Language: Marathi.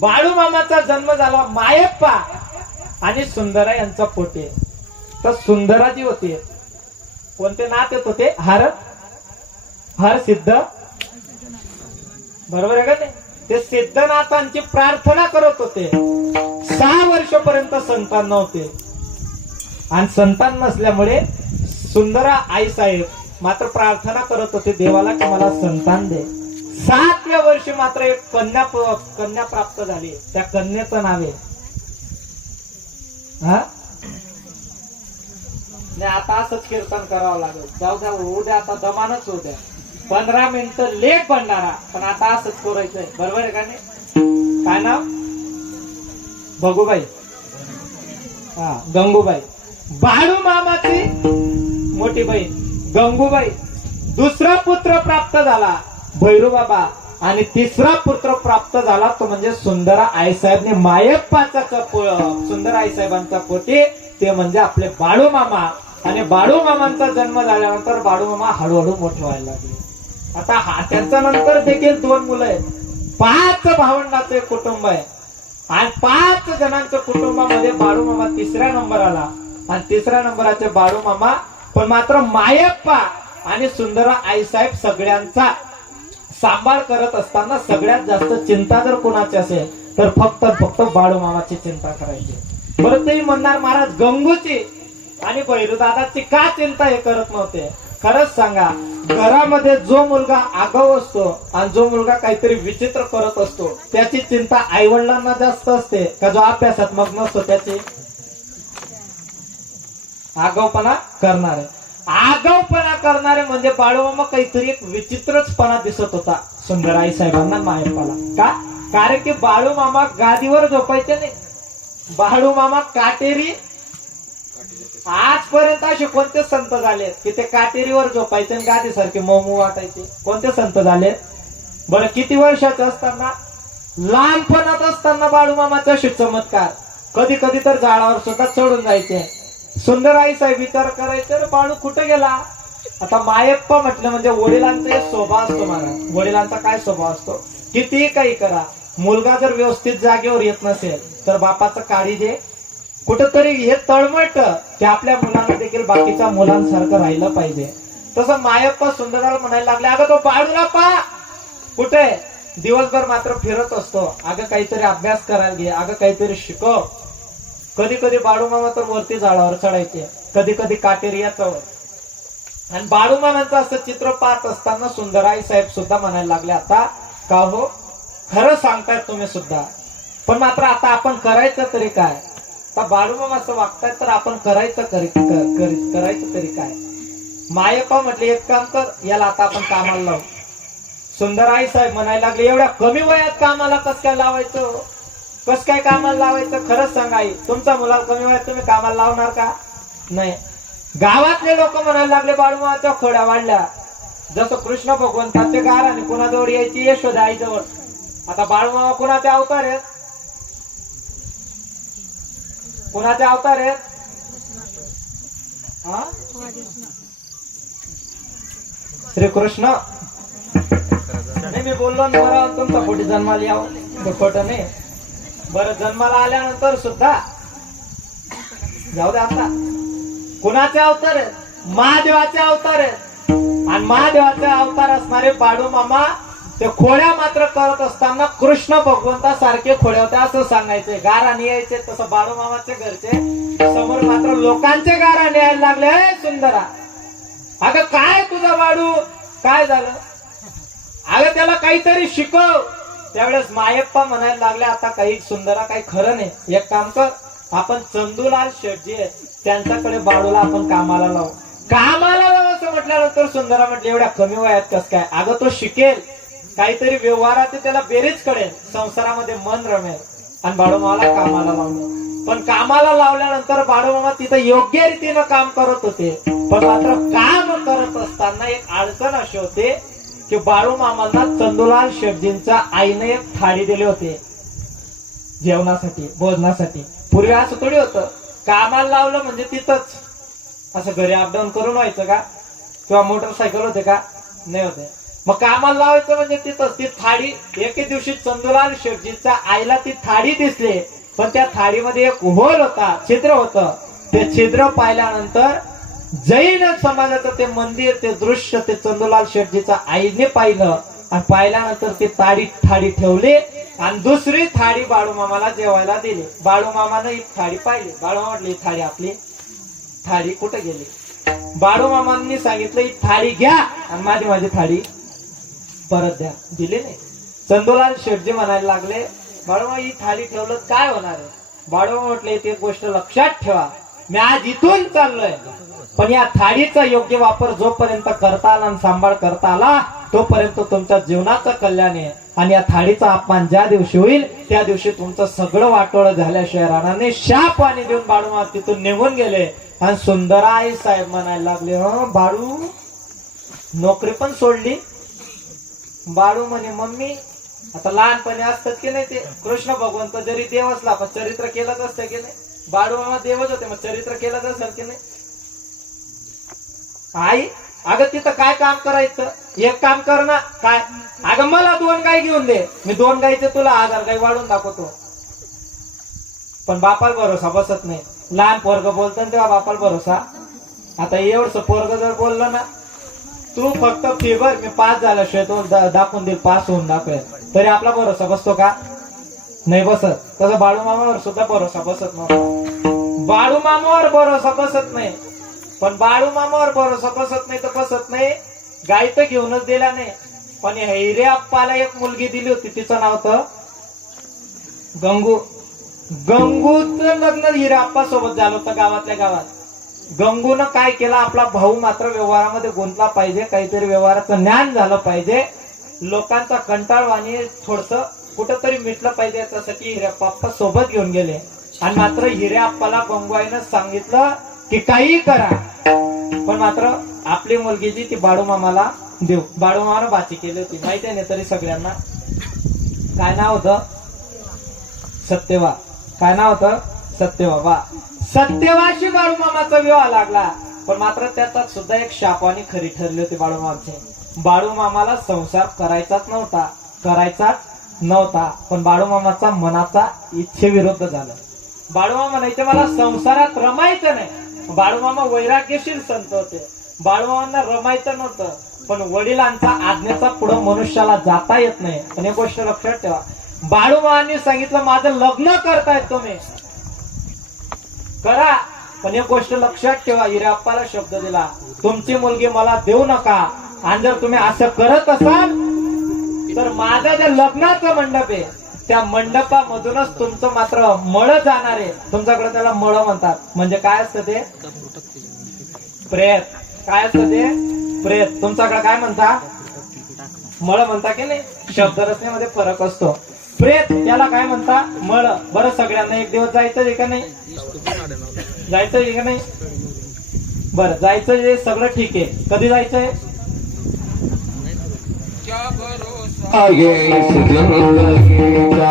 बाळू मामाचा जन्म झाला मायप्पा. आणि सुंदरा यांचा पोटे तर सुंदरा जी होती. कोणते नात येत होते? हर हर सिद्ध. बरोबर आहे का ते ते सिद्धनाथांची प्रार्थना करत होते. सहा वर्षपर्यंत संतान नव्हते. आणि संतान नसल्यामुळे सुंदरा आई साहेब मात्र प्रार्थना करत होते देवाला की मला संतान दे. सातव्या वर्षी मात्र एक कन्या कन्या प्राप्त झाली. त्या कन्याचं नाव आहे. हा? नाही आता असंच कीर्तन करावं लागेल. जाऊ द्या उद्या आता दमानच उद्या पंधरा मिनिटं लेट बनणारा. पण आता असंच करायचंय. बरोबर आहे का नाही? काय नाव? भगूबाई. हा गंगूबाई. बाळू मामाची मोठी बहीण. गंगूबाई. दुसरा पुत्र प्राप्त झाला. भैरूबाबा आणि तिसरा पुत्र प्राप्त झाला तो म्हणजे सुंदरा आईसाहेबने मायप्पाचा सुंदर आईसाहेबांचा पोती ते म्हणजे आपले बाळू मामा. आणि बाळू मामांचा जन्म झाल्यानंतर बाळू मामा हळूहळू मोठे व्हायला लागले. आता हा त्यांच्या नंतर देखील दोन मुलं आहेत. पाच भावंडाचे कुटुंब आहे. आणि पाच जणांच्या कुटुंबामध्ये बाळू मामा तिसऱ्या नंबर आला. आणि तिसऱ्या नंबराचे बाळू मामा पण मात्र मायप्पा आणि सुंदरा आईसाहेब सगळ्यांचा सांभाळ करत असताना सगळ्यात जास्त चिंता जर कोणाची असेल तर फक्त फक्त बाळूमामाची चिंता करायची. परत तेही म्हणणार महाराज गंगूची आणि दादाची का चिंता हे करत नव्हते? खरंच सांगा घरामध्ये जो मुलगा आगाऊ असतो आणि जो मुलगा काहीतरी विचित्र करत असतो त्याची चिंता आई वडिलांना जास्त असते का जो अभ्यासात मग नसतो त्याची? आगाऊपणा करणार. आहे आगाऊपणा करणारे म्हणजे बाळूमामा काहीतरी एक विचित्रचपणा दिसत होता. सुंदराई साहेबांना मायप्पाला. का? कारण की बाळू मामा गादीवर झोपायचे नाही. बाळू मामा काटेरी आजपर्यंत असे कोणते संत झाले की ते काटेरीवर झोपायचे आणि गादीसारखे मोमू वाटायचे? कोणते संत झाले? बरं किती वर्षाचे असताना लहानपणात असताना बाळूमामाचा असे चमत्कार. कधी कधी तर झाडावर सुद्धा चढून जायचे. सुंदर आई साहेब विचार करायचं तर बाळू कुठे गेला? आता मायप्पा म्हटलं म्हणजे वडिलांचा एक स्वभाव असतो महाराज. वडिलांचा काय स्वभाव असतो? कितीही काही करा. मुलगा जर व्यवस्थित जागेवर येत नसेल तर बापाचं काळी जे कुठंतरी हे तळमळत की आपल्या मुलांना देखील बाकीच्या मुलांसारखं राहिलं पाहिजे. तसं मायप्पा सुंदराला म्हणायला लागले अगं तो बाळूला पा. कुठे? दिवसभर मात्र फिरत असतो. अगं काहीतरी अभ्यास करायला घे. अगं काहीतरी शिकव. कधी कधी बाळूमामा तर वरती झाडावर चढायचे. कधी कधी काटेरी याच्यावर आणि बाळूमामांचं असं चित्र पाहत असताना सुंदराई साहेब सुद्धा म्हणायला लागले आता का हो? खरं सांगतायत तुम्ही सुद्धा. पण मात्र आता आपण करायचं तरी काय? आता बाळूमामा असं वागताय तर आपण करायचं करी करायचं तरी काय? मायप्पा म्हटले एक काम कर याला आता आपण कामाला लावू. सुंदर आई साहेब म्हणायला लागले एवढ्या कमी वयात कामाला कस काय लावायचं? कस काय कामाला लावायचं खरंच सांगा आई. तुमचा मुलाला कमी वयात तुम्ही कामाला लावणार का? नाही. गावातले लोक म्हणायला लागले बाळूमाचा खोड्या वाढल्या. जसं कृष्ण भगवंताचे गार आणि कुणाजवळ यायची यशोदा आईजवळ. आता बाळूमावा कुणाचे अवतार आहेत? कुणाचे अवतार आहेत? हा? श्रीकृष्ण. नाही मी बोललो ना तुमचा खोटी जन्माला यावं. खोट नाही. बरं जन्माला आल्यानंतर सुद्धा. जाऊ दे आता. कुणाचे अवतार आहेत? महादेवाचे अवतार आहेत. आणि महादेवाचे अवतार असणारे बाळू मामा ते खोड्या मात्र करत असताना कृष्ण भगवंता सारखे खोड्या होते असं सांगायचे गारा यायचे तसं बाळू मामाचे घरचे. समोर मात्र लोकांचे गारा यायला लागले. सुंदरा. अगं काय तुझा बाळू? काय झालं? अगं त्याला काहीतरी शिकव. त्यावेळेस मायप्पा म्हणायला लागले आता काही सुंदरा काही खरं नाही. एक काम कर आपण चंदूलाल शेटजी आहेत त्यांच्याकडे बाळूला आपण कामाला लावू. कामाला लावू असं म्हटल्यानंतर सुंदरा म्हटले एवढ्या कमी वयात कस काय? अगं तो शिकेल. काहीतरी व्यवहारात त्याला बेरीज कळेल संसारामध्ये मन रमेल. आणि बाळूमाला कामाला लावलं पण कामाला लावल्यानंतर बाळूमामा तिथं योग्य रीतीनं काम करत होते. पण मात्र काम करत असताना एक अडचण अशी होते की बाळू मामांना चंदुलाल शेटजींचा आईने एक थाळी दिले होते. जेवणासाठी भोजनासाठी. पूर्वी असं थोडी होतं. कामाला लावलं म्हणजे तिथंच. असं घरी अपडाऊन करून व्हायचं का? किंवा मोटरसायकल होते का? नाही होते. मग कामाला लावायचं म्हणजे तिथंच. ती थाळी एके दिवशी चंदुलाल शेटजींच्या आईला ती थाळी दिसली. पण त्या थाळीमध्ये एक होल होता छिद्र होतं. ते छिद्र पाहिल्यानंतर जैन समाजाचं ते मंदिर ते दृश्य ते चंदुलाल शेटजीच्या आईने पाहिलं. आणि पाहिल्यानंतर ते ताडी थाळी ठेवली आणि दुसरी थाळी बाळूमामाला जेवायला दिली. बाळूमामानं ही थाळी पाहिली. बाळूमा म्हटली ही थाळी आपली. थाळी कुठे गेली? बाळूमामांनी सांगितलं ही थाळी घ्या आणि माझी माझी थाळी परत द्या. दिली नाही. चंदूलाल शेटजी म्हणायला लागले बाळूमा ही थाळी ठेवलं काय होणार आहे? बाळूमा म्हटले ती एक गोष्ट लक्षात ठेवा. मी आज इथून चाललोय. पण या थाळीचा योग्य वापर जोपर्यंत करता आला आणि सांभाळ करता आला तोपर्यंत तुमच्या जीवनाचं कल्याण आहे. आणि या थाळीचा अपमान ज्या दिवशी होईल त्या दिवशी तुमचं सगळं वाटोळं झाल्याशिवाय राणाने शाप पाणी देऊन बाळू तिथून निघून गेले. आणि सुंदराई साहेब म्हणायला लागले ह बाळू नोकरी पण सोडली. बाळू म्हणे मम्मी आता लहानपणी असतात की नाही ते? कृष्ण भगवंत जरी देव असला पण चरित्र केलंच असतं की नाही? बाळू मामा देवच होते मग चरित्र केलं तर सर की नाही? आई अगं तिथं काय काम करायचं? एक काम कर ना काय? अगं मला दोन गाय घेऊन दे. मी दोन गायचे तुला हजार गाय वाढून दाखवतो. पण बापाला भरोसा बसत नाही. लहान पोरग बोलतो तेव्हा बापाला भरोसा. आता एवढस पोरग जर बोललं ना तू फक्त फेवर मी पास झाल्याशिवाय तो दाखवून देईल पास होऊन दाखवेल. तरी आपला भरोसा बसतो का? नाही बसत. तसं बाळूमामावर सुद्धा भरोसा बसत नव्हता. बाळूमामावर भरोसा बसत नाही. पण बाळू मामावर भरोसा बसत नाही तर बसत नाही. गाय तर घेऊनच दिला नाही. पण हैरे आप्पाला एक मुलगी दिली होती. तिचं नाव तर गंगू. गंगूचं लग्न हिराप्पा सोबत झालं होतं गावातल्या गावात. गंगूनं काय केलं? आपला भाऊ मात्र व्यवहारामध्ये गुंतला पाहिजे. काहीतरी व्यवहाराचं ज्ञान झालं पाहिजे. लोकांचा कंटाळवाणी थोडस कुठंतरी मिटलं पाहिजे याच्यासाठी हिऱ्याप्पा सोबत घेऊन गेले. आणि मात्र हिऱ्याप्पाला गंगवाईनं सांगितलं की काही करा. पण मात्र आपली मुलगी जी ती बाळूमामाला देऊ बाळूमामानं बाची केली होती. माहिती आहे तरी सगळ्यांना? काय नाव होतं? सत्यवा. काय नाव होतं? सत्यवा. वा. सत्यवाशी बाळूमामाचा विवाह लागला. पण मात्र त्याच्यात सुद्धा एक शापानी खरी ठरली होती बाळूमामाचे. बाळूमामाला संसार करायचाच नव्हता. करायचाच नव्हता पण बाळूमामाचा मनाचा इच्छेविरुद्ध झालं. बाळूमामा म्हणायचे मला संसारात रमायचं नाही. बाळूमामा वैराग्यशील संत होते. बाळूमामांना रमायचं नव्हतं पण वडिलांचा आज्ञेचा पुढं मनुष्याला जाता येत नाही. पण एक गोष्ट लक्षात ठेवा. बाळूमामांनी सांगितलं माझं लग्न करतायत तुम्ही. करा. पण एक गोष्ट लक्षात ठेवा. हिराप्पाला शब्द दिला तुमची मुलगी मला देऊ नका. आणि जर तुम्ही असं करत असाल तर माझं जे लग्नाचं मंडप आहे त्या मंडपामधूनच तुमचं मात्र मळ जाणार आहे. तुमच्याकडे त्याला मळ म्हणतात. म्हणजे काय असतं ते? प्रेत. काय असतं ते? प्रेत. तुमच्याकडे काय म्हणता? मळ म्हणता की नाही? शब्द रचनेमध्ये फरक असतो. प्रेत त्याला काय म्हणता? मळ. बरं सगळ्यांना एक दिवस जायचं का नाही? जायचं का नाही? बरं जायचं सगळं ठीक आहे. कधी जायचंय आगे जिंदगी का?